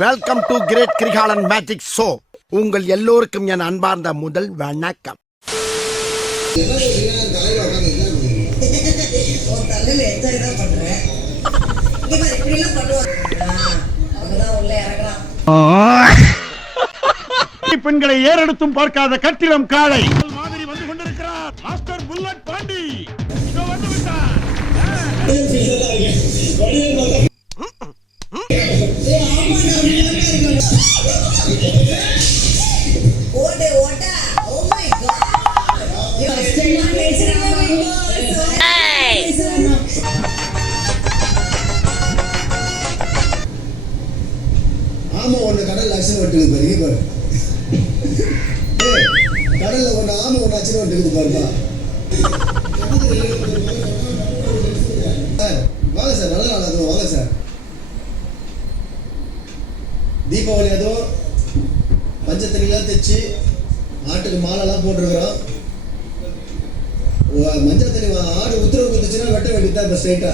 Welcome to great Kirikalan magic show. உங்கள் எல்லோருக்கும் என் அன்பார்ந்த முதல் வணக்கம். பெண்களை ஏறெடுத்தும் பார்க்காத கட்டிடம் காளை மாதிரி வந்து கொண்டிருக்கிறார் மாஸ்டர் புல்லட் பாண்டி. இதோ வந்து விட்டார். ஆமா ஒண்ணு கடல்ல அக்ஷன் வெட்டுக்குது பாரு, இங்க பாரு. கடல்ல ஒண்ணு ஆமா ஒண்ணு அக்ஷன் வெட்டுக்குது பாருப்பா. வாங்க சார், நல்ல நாள் அதுவும் வாங்க சார். தீபாவளி அதுவும் பஞ்சத்தண்ணிலாம் தைச்சு ஆட்டுக்கு மாலைலாம் போட்டிருக்கிறோம். மஞ்சள் தண்ணி ஆடு உத்தரவு கொடுத்துச்சுன்னா வெட்ட வேண்டியதுதான் இப்போ ஸ்ட்ரைட்டா.